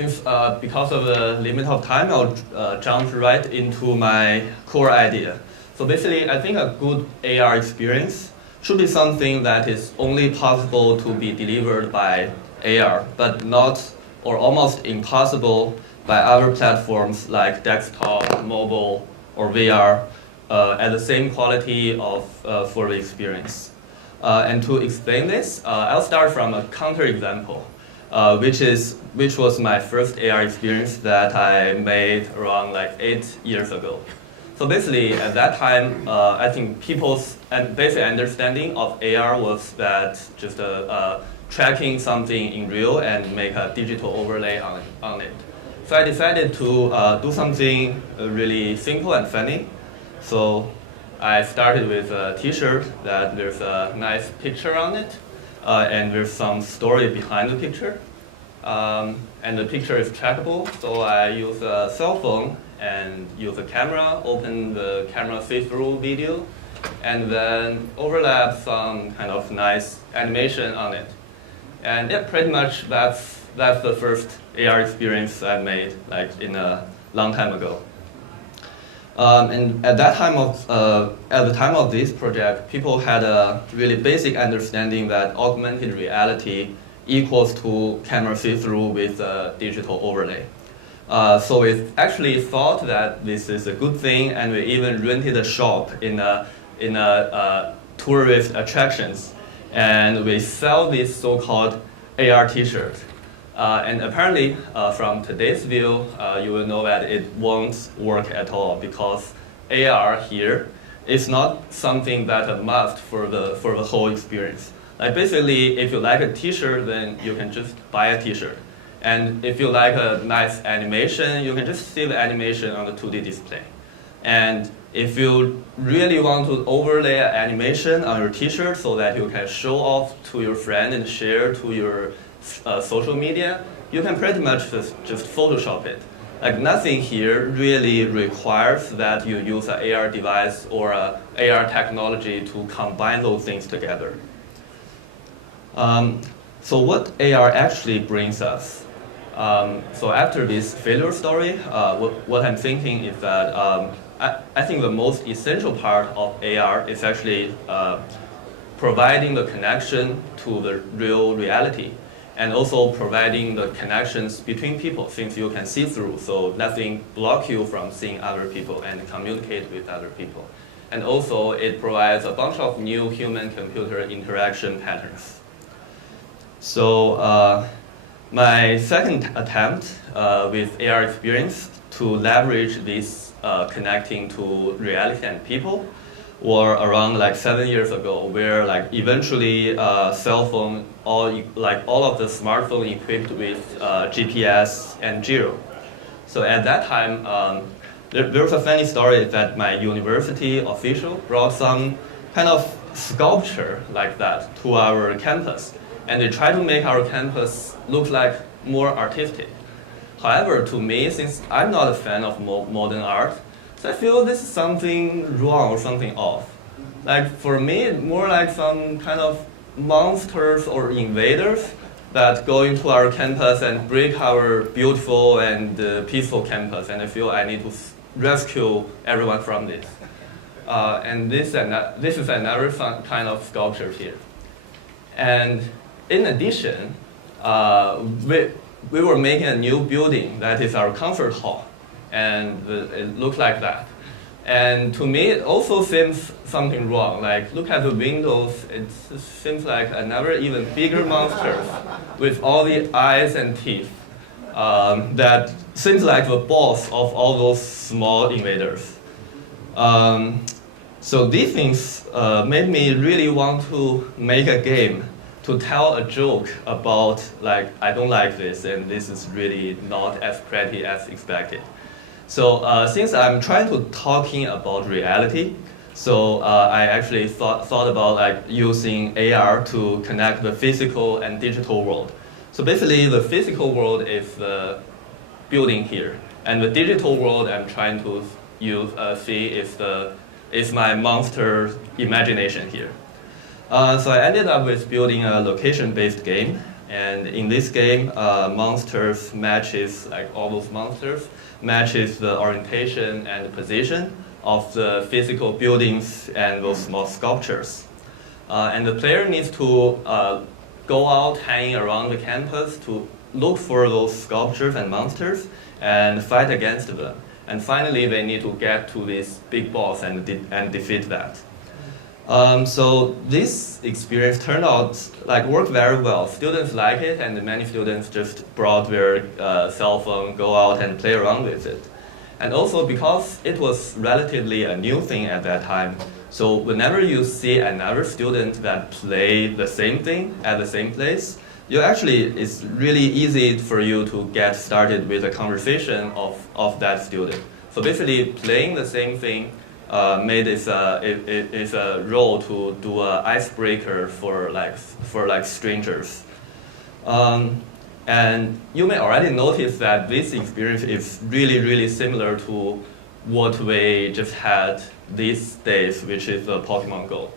since because of the limit of time, I'll jump right into my core idea. So basically, I think a good AR experience should be something that is only possible to be delivered by AR, but not or almost impossible by other platforms like desktop, mobile, or VR at the same quality of for the experience. And to explain this, I'll start from a counterexample, which was my first AR experience that I made around like 8 years ago. So basically, at that time, I think people's basic understanding of AR was that just tracking something in real and make a digital overlay on it. So I decided to do something really simple and funny. So I started with a T-shirt that there's a nice picture on it, and there's some story behind the picture. And the picture is trackable, so I use a cell phone and use a camera, open the camera see-through video, and then overlap some kind of nice animation on it. And yeah, pretty much that's the first AR experience I made, like in a long time ago. And at the time of this project, people had a really basic understanding that augmented reality equals to camera see-through with a digital overlay. So we actually thought that this is a good thing, and we even rented a shop in a tourist attractions, and we sell this so-called AR T-shirt. And apparently, from today's view, you will know that it won't work at all because AR here is not something that's a must for the whole experience. Like basically, if you like a T-shirt, then you can just buy a T-shirt. And if you like a nice animation, you can just see the animation on the 2D display. And if you really want to overlay an animation on your T-shirt so that you can show off to your friend and share to your social media, you can pretty much just Photoshop it. Like nothing here really requires that you use an AR device or an AR technology to combine those things together. So what AR actually brings us? So after this failure story, what I'm thinking is that I think the most essential part of AR is actually providing the connection to the real reality, and also providing the connections between people, since you can see through, so nothing blocks you from seeing other people and communicate with other people. And also it provides a bunch of new human-computer interaction patterns. So my second attempt with AR experience to leverage this connecting to reality and people were around like 7 years ago, where like eventually cell phone, all of the smartphone equipped with GPS and gyro. So at that time, there was a funny story that my university official brought some kind of sculpture like that to our campus. And they try to make our campus look like more artistic. However, to me, since I'm not a fan of modern art, so I feel this is something wrong or something off. Like for me, more like some kind of monsters or invaders that go into our campus and break our beautiful and peaceful campus. And I feel I need to rescue everyone from this. And this is another kind of sculpture here. And in addition, we were making a new building that is our concert hall, and it looked like that. And to me, it also seems something wrong. Like, look at the windows, it seems like another even bigger monster with all the eyes and teeth that seems like the boss of all those small invaders. So these things made me really want to make a game to tell a joke about, like, I don't like this, and this is really not as pretty as expected. So since I'm trying to talking about reality, so I actually thought about like using AR to connect the physical and digital world. So basically, the physical world is the building here, and the digital world I'm trying to see is my monster imagination here. So I ended up with building a location-based game, And in this game, monsters matches, like all those monsters, matches the orientation and position of the physical buildings and those small sculptures. And the player needs to go out hanging around the campus to look for those sculptures and monsters and fight against them. And finally, they need to get to this big boss and defeat that. So this experience turned out worked very well. Students like it, and many students just brought their cell phone, go out and play around with it. And also because it was relatively a new thing at that time, so whenever you see another student that play the same thing at the same place, it's really easy for you to get started with a conversation of that student. So basically, playing the same thing made it a role to do an icebreaker for strangers. And you may already notice that this experience is really similar to what we just had these days, which is Pokemon Go.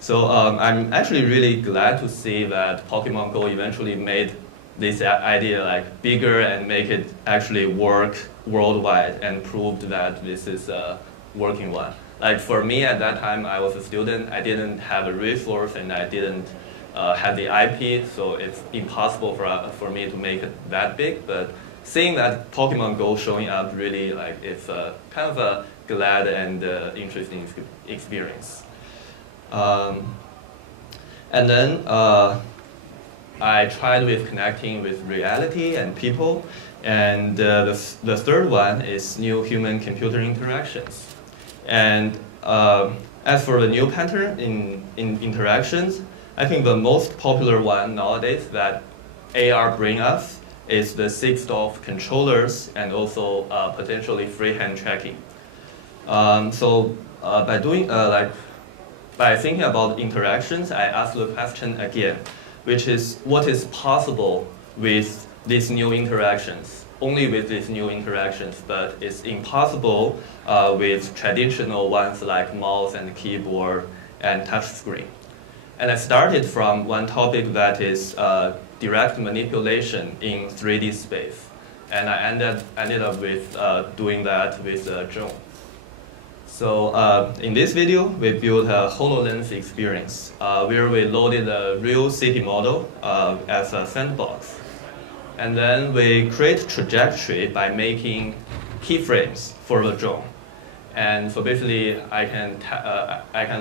So I'm actually really glad to see that Pokemon Go eventually made this idea bigger and make it actually work worldwide and proved that this is a working one. For me at that time, I was a student. I didn't have a resource and I didn't have the IP, so it's impossible for me to make it that big. But seeing that Pokemon Go showing up really it's kind of a glad and interesting experience. And then I tried with connecting with reality and people, and the third one is new human-computer interactions. And as for the new pattern in interactions, I think the most popular one nowadays that AR bring us is the 6-DoF controllers and also potentially freehand tracking. So by doing by thinking about interactions, I asked the question again, which is what is possible with these new interactions? Only with these new interactions, but it's impossible with traditional ones like mouse and keyboard and touch screen. And I started from one topic that is direct manipulation in 3D space. And I ended up with doing that with drone. So in this video, we built a HoloLens experience where we loaded a real city model as a sandbox. And then we create trajectory by making keyframes for the drone. And so basically, I can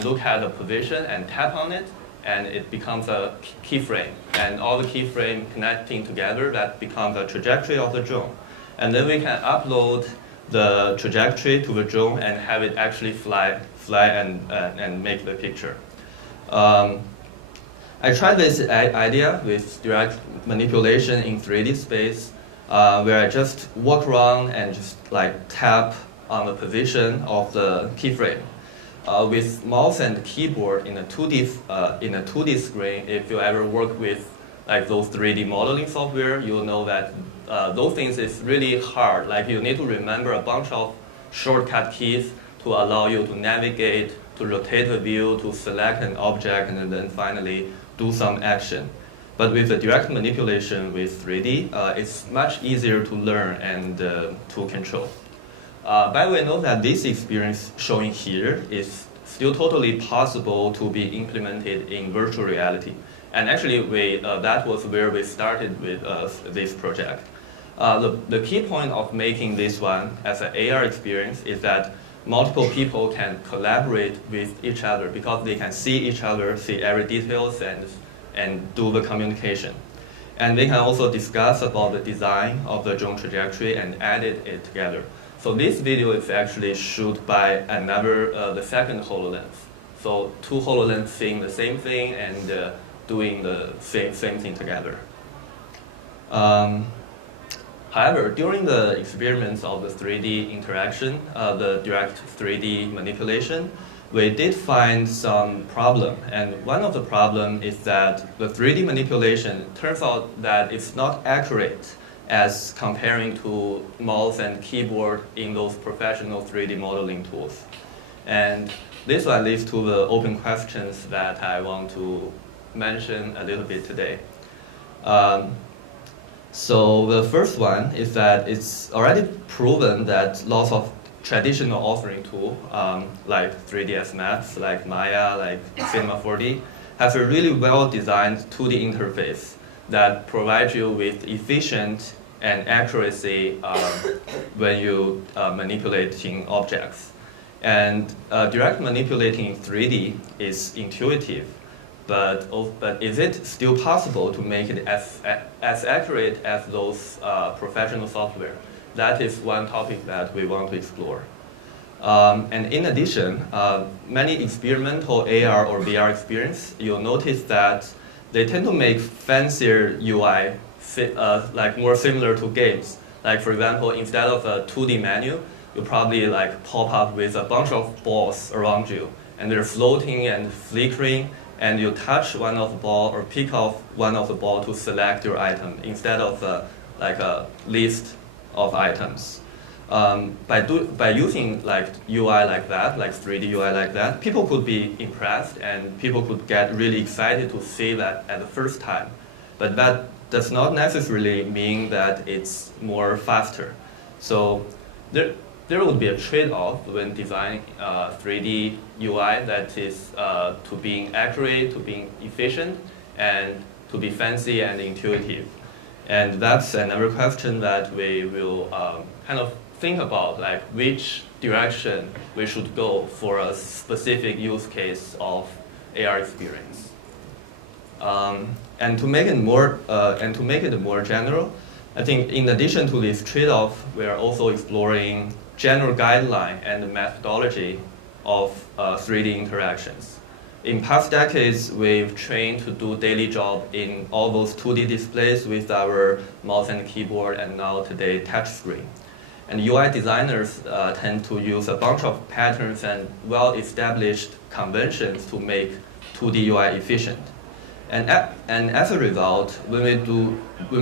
look at the position and tap on it, and it becomes a keyframe. And all the keyframe connecting together, that becomes a trajectory of the drone. And then we can upload the trajectory to the drone and have it actually fly and make the picture. I tried this idea with direct manipulation in 3D space, where I just walk around and just tap on the position of the keyframe. With mouse and keyboard in a 2D screen, if you ever work with those 3D modeling software, you'll know that those things is really hard. You need to remember a bunch of shortcut keys to allow you to navigate, to rotate the view, to select an object, and then finally do some action. But with the direct manipulation with 3D, it's much easier to learn and to control. By the way, note that this experience showing here is still totally possible to be implemented in virtual reality. And actually, that was where we started with this project. The key point of making this one as an AR experience is that multiple people can collaborate with each other because they can see each other, see every details, and do the communication. And they can also discuss about the design of the drone trajectory and edit it together. So this video is actually shot by the second HoloLens. So two HoloLens seeing the same thing and doing the same thing together. However, during the experiments of the 3D interaction, the direct 3D manipulation, we did find some problem. And one of the problem is that the 3D manipulation turns out that it's not accurate as comparing to mouse and keyboard in those professional 3D modeling tools. And this one leads to the open questions that I want to mention a little bit today. So the first one is that it's already proven that lots of traditional authoring tools, like 3ds Max, like Maya, like Cinema 4D, have a really well-designed 2D interface that provides you with efficient and accuracy when you manipulating objects. And direct manipulating in 3D is intuitive, but is it still possible to make it as accurate as those professional software? That is one topic that we want to explore. And in addition, many experimental AR or VR experience, you'll notice that they tend to make fancier UI, like more similar to games. Like for example, instead of a 2D menu, you probably like pop up with a bunch of balls around you, and they're floating and flickering, and you touch one of the ball or pick off one of the ball to select your item instead of like a list of items. By using like UI like that, like 3D UI like that, people could be impressed and people could get really excited to see that at the first time. But that does not necessarily mean that it's more faster. So there would be a trade-off when designing 3D UI that is to being accurate, to being efficient, and to be fancy and intuitive. And that's another question that we will kind of think about, like which direction we should go for a specific use case of AR experience. And to make it more general, I think in addition to this trade-off, we are also exploring general guideline and methodology of 3D interactions. In past decades, we've trained to do daily job in all those 2D displays with our mouse and keyboard, and now today touchscreen. And UI designers tend to use a bunch of patterns and well-established conventions to make 2D UI efficient. And as a result, when we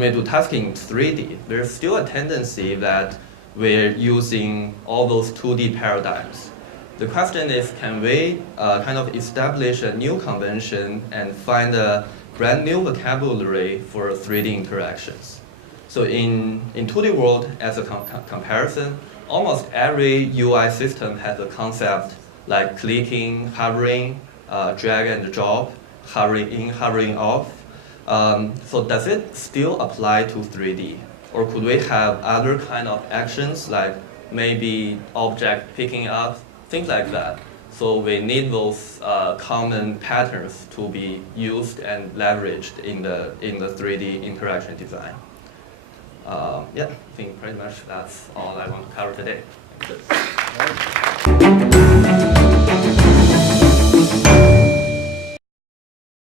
do tasking in 3D, there's still a tendency that we're using all those 2D paradigms. The question is, can we kind of establish a new convention and find a brand new vocabulary for 3D interactions? So in 2D world, as a comparison, almost every UI system has a concept like clicking, hovering, drag and drop, hovering in, hovering off. So does it still apply to 3D? Or could we have other kind of actions like maybe object picking up, things like that? So we need those common patterns to be used and leveraged in the 3D interaction design. Yeah, I think pretty much that's all I want to cover today.